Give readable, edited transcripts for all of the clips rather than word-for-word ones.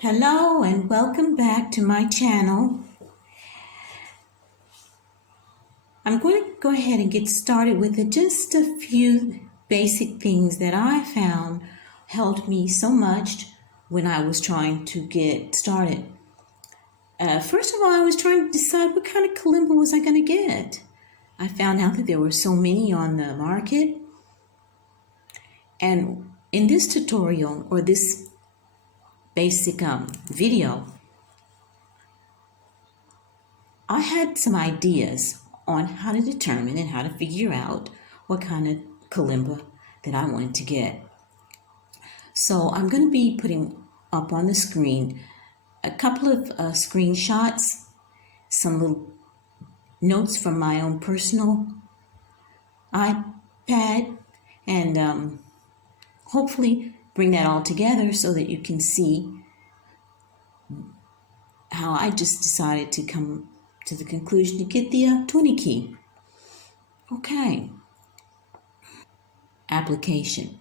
Hello and welcome back to my channel. I'm going to go ahead and get started with just a few basic things that I found helped me so much when I was trying to get started. First of all, I was trying to decide what kind of kalimba was I going to get. I found out that there were so many on the market. And in this tutorial or this basic video, I had some ideas on how to determine and how to figure out what kind of kalimba that I wanted to get. So I'm going to be putting up on the screen a couple of screenshots, some little notes from my own personal iPad, and hopefully bring that all together so that you can see how I just decided to come to the conclusion to get the 20 key. Okay. Application.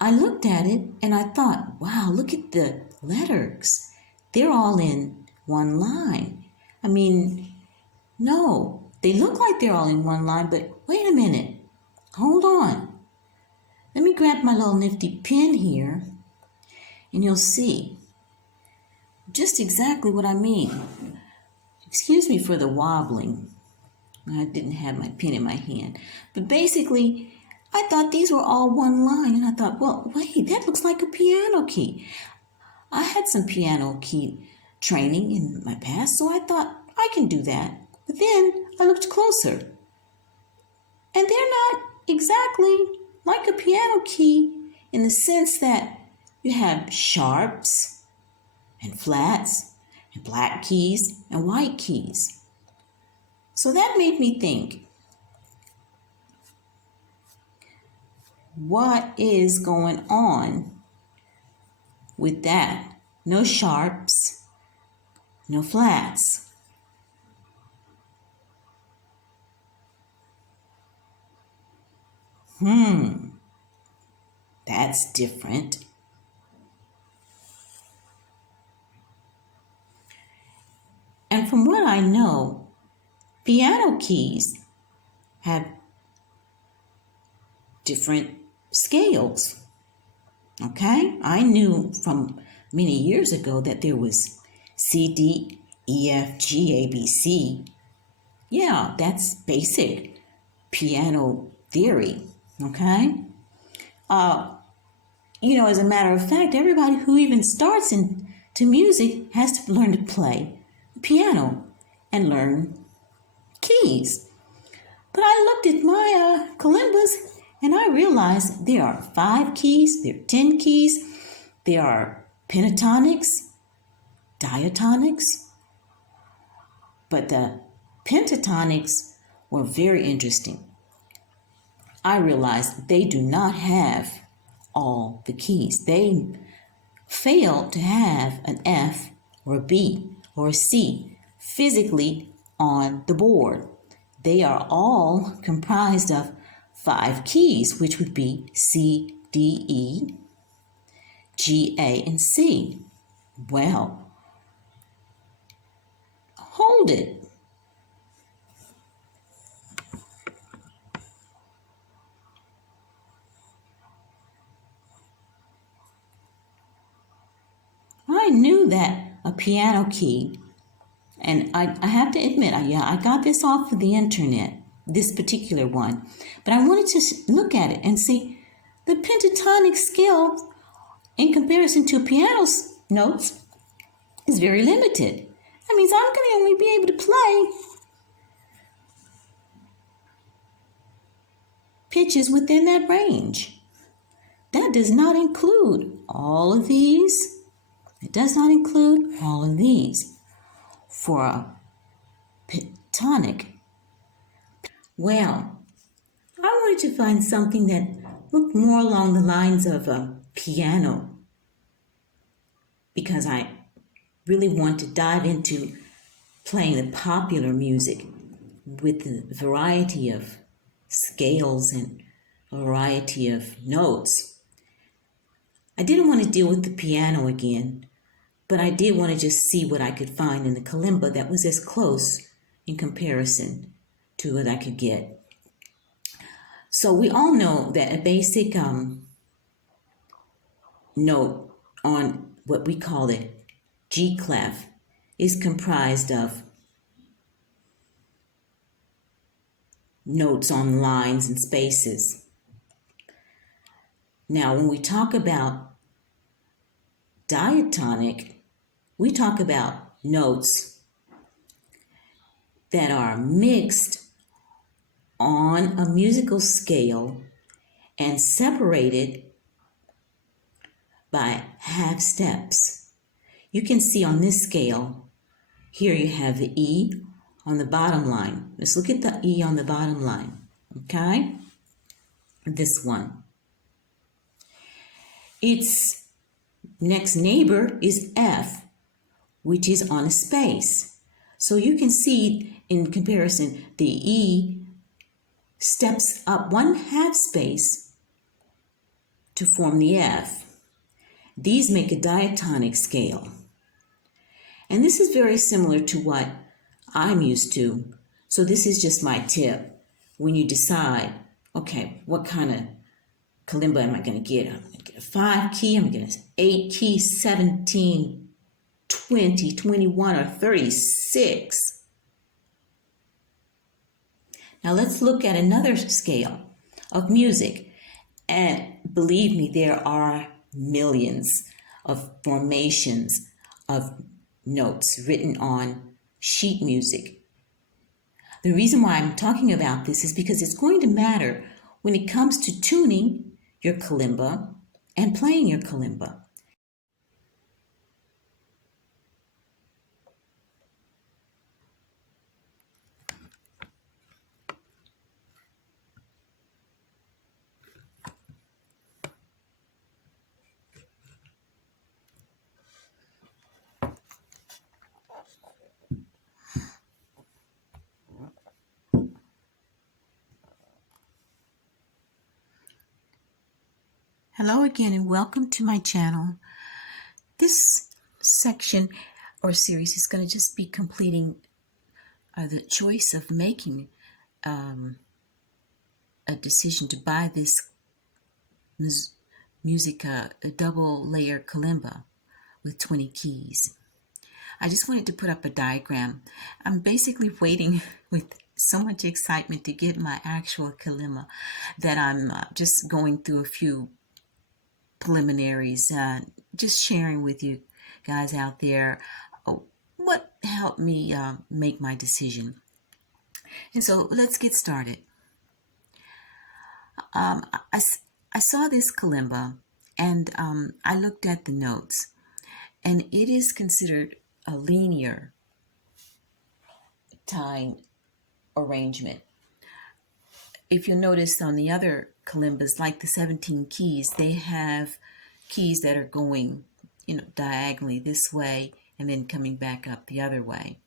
I looked at it and I thought, wow, look at the letters. They're all in one line. I mean, no, they look like they're all in one line, but wait a minute. Hold on. Let me grab my little nifty pen here and you'll see just exactly what I mean. Excuse me for the wobbling. I didn't have my pen in my hand. But basically, I thought these were all one line. And I thought, well, wait, that looks like a piano key. I had some piano key training in my past, so I thought I can do that. But then I looked closer. And they're not exactly like a piano key in the sense that you have sharps and flats and black keys and white keys. So that made me think, what is going on with that? No sharps, no flats. That's different. And from what I know, piano keys have different scales. Okay? I knew from many years ago that there was CDEF, GABC. Yeah, that's basic piano theory. Okay? As a matter of fact, everybody who even starts into music has to learn to play piano and learn keys. But I looked at my kalimbas and I realized there are 5 keys, there are 10 keys, there are pentatonics, diatonics. But the pentatonics were very interesting. I realized they do not have all the keys. They fail to have an F or a B or a C physically on the board. They are all comprised of 5 keys, which would be C, D, E, G, A, and C. Well, hold it. I knew that a piano key, and I have to admit, I got this off of the internet, this particular one, but I wanted to look at it and see the pentatonic scale in comparison to piano's notes is very limited. That means I'm going to only be able to play pitches within that range. That does not include all of these. It does not include all of these for a pentatonic. Well, I wanted to find something that looked more along the lines of a piano because I really want to dive into playing the popular music with the variety of scales and a variety of notes. I didn't want to deal with the piano again, but I did want to just see what I could find in the kalimba that was as close in comparison to what I could get. So we all know that a basic note on what we call it G clef is comprised of notes on lines and spaces. Now, when we talk about diatonic, we talk about notes that are mixed on a musical scale and separated by half steps. You can see on this scale, here you have the E on the bottom line. Let's look at the E on the bottom line, okay? This one. Its next neighbor is F, which is on a space. So you can see in comparison, the E steps up one half space to form the F. These make a diatonic scale. And this is very similar to what I'm used to. So this is just my tip. When you decide, okay, what kind of kalimba am I going to get? I'm going to get a 5 key, I'm going to get an 8 key, 17, 20, 21, or 36. Now let's look at another scale of music. And believe me, there are millions of formations of notes written on sheet music. The reason why I'm talking about this is because it's going to matter when it comes to tuning your kalimba and playing your kalimba. Hello again and welcome to my channel. This section or series is going to just be completing the choice of making a decision to buy this Moozica, a double layer kalimba with 20 keys. I just wanted to put up a diagram. I'm basically waiting with so much excitement to get my actual kalimba that I'm just going through a few preliminaries, just sharing with you guys out there what helped me make my decision. And so let's get started. I saw this kalimba and I looked at the notes, and it is considered a linear time arrangement. If you notice on the other kalimbas, like the 17 keys, they have keys that are going, diagonally this way and then coming back up the other way.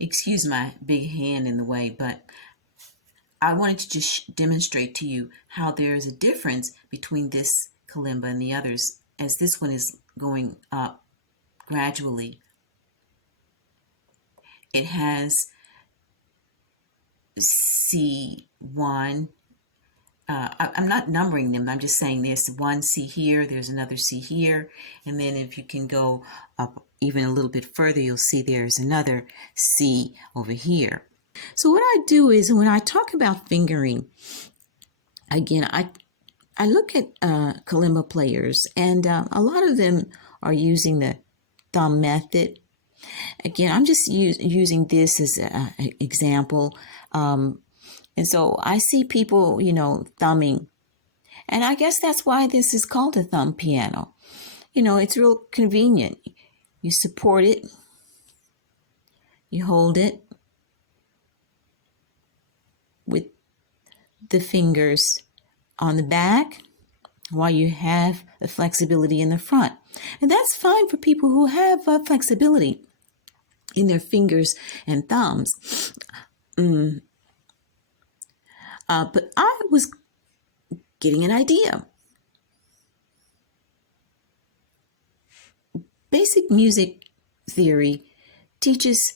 Excuse my big hand in the way, but I wanted to just demonstrate to you how there is a difference between this kalimba and the others, as this one is going up gradually. It has C1. I'm not numbering them. I'm just saying there's one C here, there's another C here, and then if you can go up even a little bit further, you'll see there's another C over here. So what I do is when I talk about fingering, again, I look at kalimba players, and a lot of them are using the thumb method. Again, I'm just using this as an example. And so I see people, thumbing. And I guess that's why this is called a thumb piano. It's real convenient. You support it. You hold it with the fingers on the back while you have the flexibility in the front. And that's fine for people who have flexibility in their fingers and thumbs. But I was getting an idea. Basic music theory teaches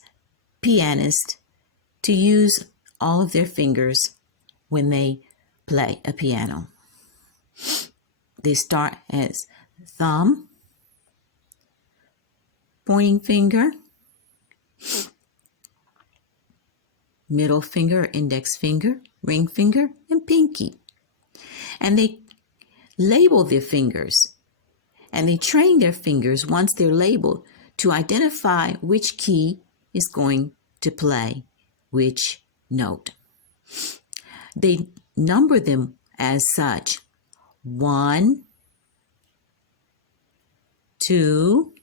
pianists to use all of their fingers when they play a piano. They start as thumb, pointing finger, middle finger, index finger, ring finger, and pinky. And they label their fingers, and they train their fingers once they're labeled to identify which key is going to play which note. They number them as such: 1, 2,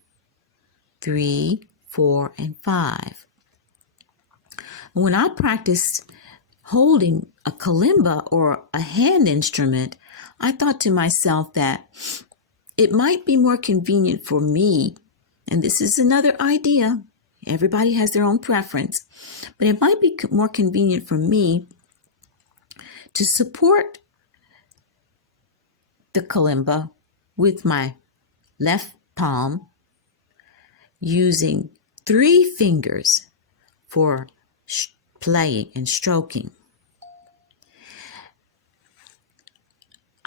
3, 4, and 5. When I practiced holding a kalimba or a hand instrument, I thought to myself that it might be more convenient for me, and this is another idea, everybody has their own preference, but it might be more convenient for me to support the kalimba with my left palm, using 3 fingers for playing and stroking.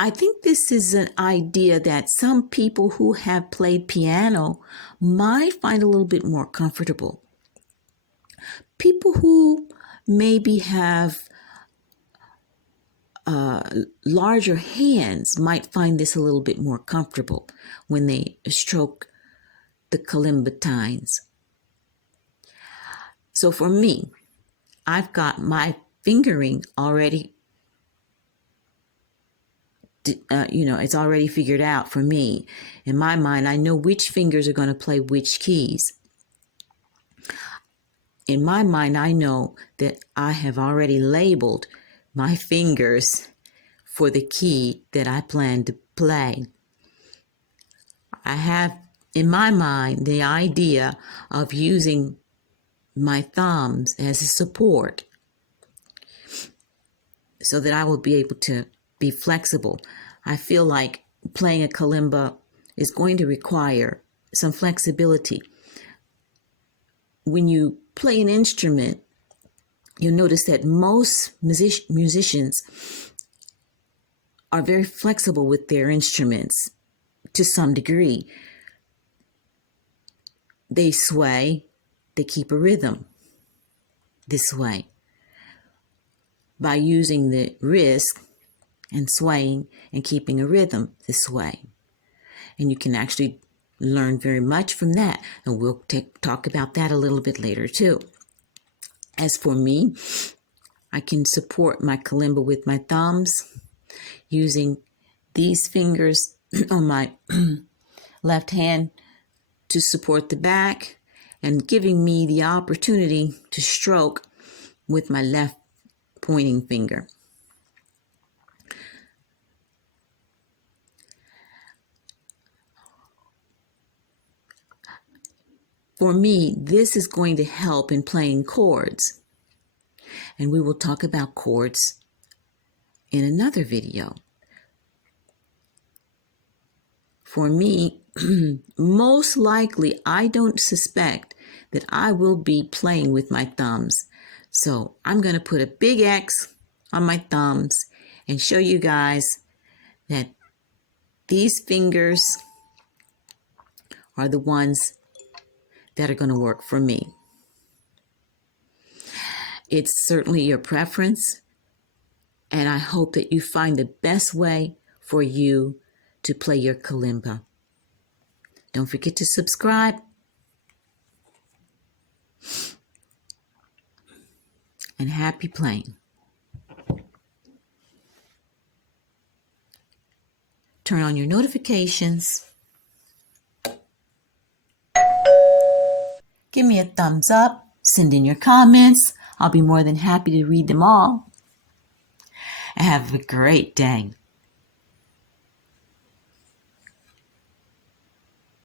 I think this is an idea that some people who have played piano might find a little bit more comfortable. People who maybe have larger hands might find this a little bit more comfortable when they stroke the kalimba tines. So for me, I've got my fingering already, it's already figured out for me. In my mind, I know which fingers are going to play which keys. In my mind, I know that I have already labeled my fingers for the key that I plan to play. I have in my mind the idea of using my thumbs as a support so that I will be able to be flexible. I feel like playing a kalimba is going to require some flexibility. When you play an instrument, you'll notice that most musicians are very flexible with their instruments to some degree. They sway, they keep a rhythm this way by using the wrist and swaying and keeping a rhythm this way. And you can actually learn very much from that. And we'll talk about that a little bit later too. As for me, I can support my kalimba with my thumbs using these fingers on my left hand to support the back and giving me the opportunity to stroke with my left pointing finger. For me, this is going to help in playing chords. And we will talk about chords in another video. For me, most likely, I don't suspect that I will be playing with my thumbs. So I'm going to put a big X on my thumbs and show you guys that these fingers are the ones that are going to work for me. It's certainly your preference, and I hope that you find the best way for you to play your kalimba. Don't forget to subscribe. And happy playing. Turn on your notifications. Give me a thumbs up. Send in your comments. I'll be more than happy to read them all. And have a great day.